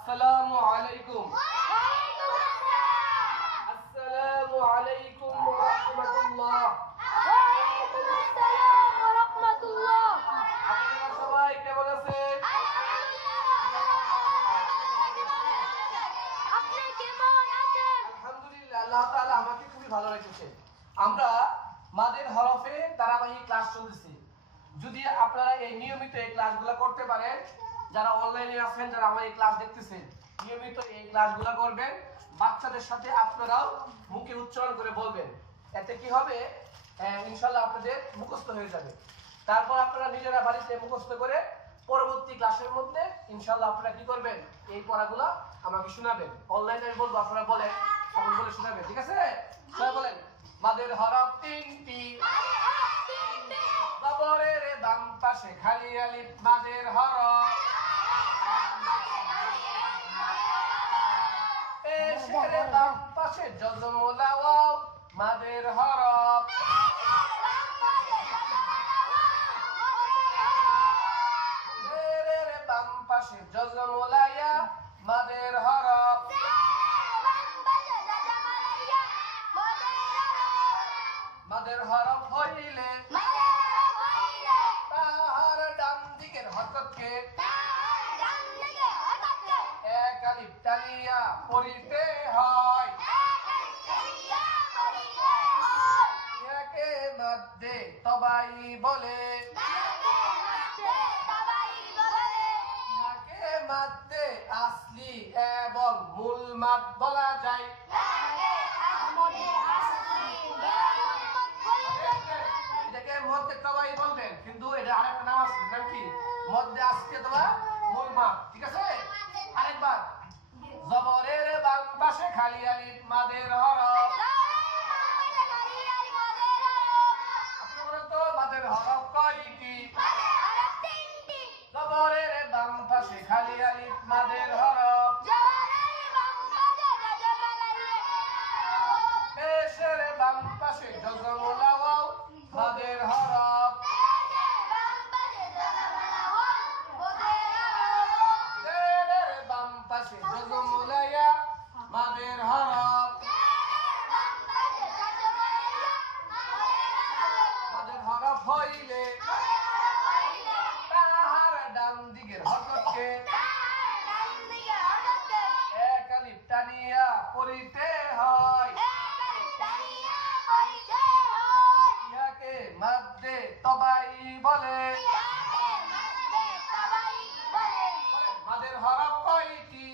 আসসালামু আলাইকুম। আসসালামু আলাইকুম ওয়া রাহমাতুল্লাহ। আপনারা সবাই কেমন আছেন? আলহামদুলিল্লাহ, আল্লাহ তাআলা আমাকে খুবই ভালো রেখেছে। আমরা মাদের হরফে ধারাবাহিক ক্লাস চলতেছে। যদি আপনারা এই নিয়মিত এই ক্লাসগুলো করতে পারেন, যারা অনলাইনে আছেন, যারা আমার এই ক্লাস দেখতেছেন, নিয়মিত এই ক্লাসগুলো করবেন। বাচ্চাদের সাথে আপনারাও মুখে উচ্চারণ করে বলবেন। এতে কি হবে, ইনশাআল্লাহ আপনাদের মুখস্থ হয়ে যাবে। তারপর আপনারা নিজেরা বাড়িতে মুখস্থ করে পরবর্তী ক্লাসের মধ্যে ইনশাআল্লাহ আপনারা কি করবেন, এই পড়াগুলো আমাকে শোনাবেন। অনলাইনে আমি বলবো, আপনারা বলেন, তখন বলে শোনাবেন, ঠিক আছে? সবাই বলেন, মাদের হরফ তিনটি, জবরের বাম পাশে খালি আলিফ মাদের হরফ, পেশের বাম পাশে জজমুলা ওয়াও মাদের হরফ, জেরের বাম পাশে জজমুলা ইয়া মাদের হরফ, মাদের হরফ হইলে তাহার ডান দিকের হরকতকে এক আলিফ টানিয়া পড়িতে হয়, ইহাকে মাদ্দে তবাই বলে, ইহাকে মাদ্দে আসলি এবং মূল মাদ বলা যায়। এটাকে মধ্যে তবাই বলবেন, কিন্তু এটা আরেকটা নাম আছে, নাম কি? মধ্যে আসলি অথবা মূল মাদ, ঠিক আছে? আরেকবার, জবরের বাম পাশে খালি আলিফ মাদের হরফ, আপনি বলেন তো মাদের হরফ কয়টি? জবরের বাম পাশে খালি আলিফ মাদের হরফ, পেশের বাম পাশে জজমুলা ওয়াও মাদের হরফ, জেরের বাম পাশে জজমুলা ইয়া মাদের হরফ, মাদের হরফ হইলে তাহার ডান দিকের হরকতকে এক আলিফ টানিয়া পড়িতে হয়, ইহাকে মাদ্দে তবাই বলে। মাদের হরফ কয়টি?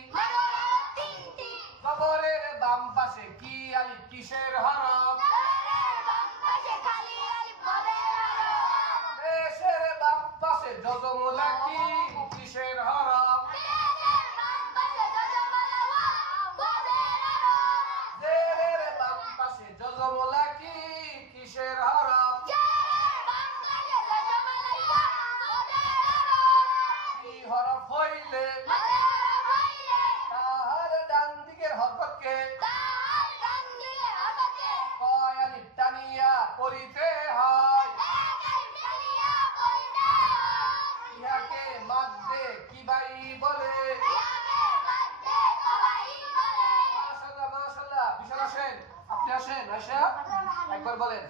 জবরের বাম পাশে কি আলিফ কিসের হরফ? পেশের বাম পাশে জজমুলা কি কিসের হরফ? জেরের বাম পাশে জজমুলা কি কিসের হরফ? কি হরফ হইলে তাহার ডান দিকের হরকতকে কয় আলিফ টানিয়া পড়িতে হয়, ইহাকে মাদ্দে কি বাই বলে। মাশাআল্লাহ, মাশাআল্লাহ। বিশাল আসেন, আপনি আসেন, আয়শা একবার বলেন।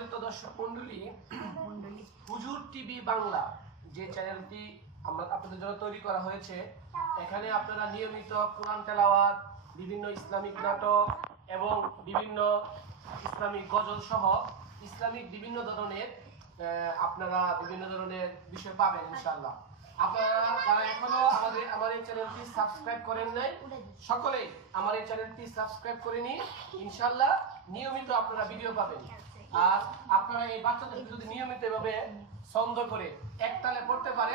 সম্মানিত দর্শক মণ্ডলী, হুজুর টিভি বাংলা যে চ্যানেলটি আপনাদের জন্য তৈরি করা হয়েছে, এখানে আপনারা নিয়মিত কোরআন তেলাওয়াত, বিভিন্ন ইসলামিক নাটক এবং বিভিন্ন ইসলামিক গজল সহ ইসলামিক বিভিন্ন ধরনের বিষয় পাবেন ইনশাআল্লাহ। আপনারা যারা এখনো আমার এই চ্যানেলটি সাবস্ক্রাইব করেন নাই, সকলেই আমার এই চ্যানেলটি সাবস্ক্রাইব করে নিন। ইনশাআল্লাহ নিয়মিত আপনারা ভিডিও পাবেন। আর আপনারা এই বাচ্চাদের যদি নিয়মিত এভাবে ছন্দ করে একতালে পড়তে পারে,